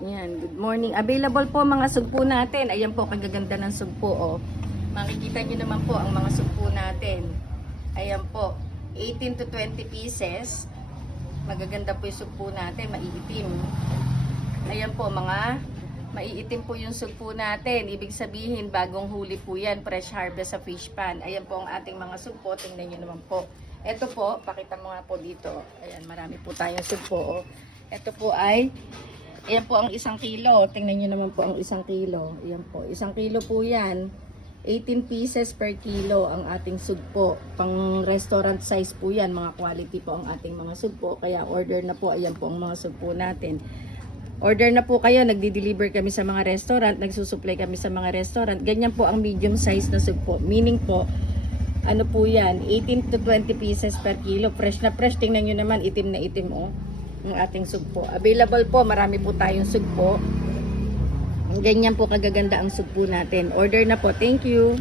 Yan, good morning. Available po mga sugpo natin. Ayan po, kagaganda ng sugpo. Oh. Makikita nyo naman po ang mga sugpo natin. Ayan po, 18 to 20 pieces. Magaganda po yung sugpo natin, maiitim. Ayan po, mga maiitim po yung sugpo natin. Ibig sabihin, bagong huli po yan, fresh harvest sa fish pan. Ayan po ang ating mga sugpo. Tingnan nyo naman po. Ito po, pakita mo nga po dito. Ayan, marami po tayong sugpo. Oh. Ito po ay ayan po ang 1 kilo. Tingnan nyo naman po ang 1 kilo. Ayan po. 1 kilo po yan. 18 pieces per kilo ang ating sugpo. Pang restaurant size po yan. Mga quality po ang ating mga sugpo. Kaya order na po. Ayan po ang mga sugpo natin. Order na po kayo. Nagdi-deliver kami sa mga restaurant. Nagsusupply kami sa mga restaurant. Ganyan po ang medium size na sugpo. Meaning po, ano po yan? 18 to 20 pieces per kilo. Fresh na fresh. Tingnan nyo naman. Itim na itim oh. Ang ating sugpo. Available po, marami po tayong sugpo. Ganyan po kagaganda ang sugpo natin. Order na po. Thank you.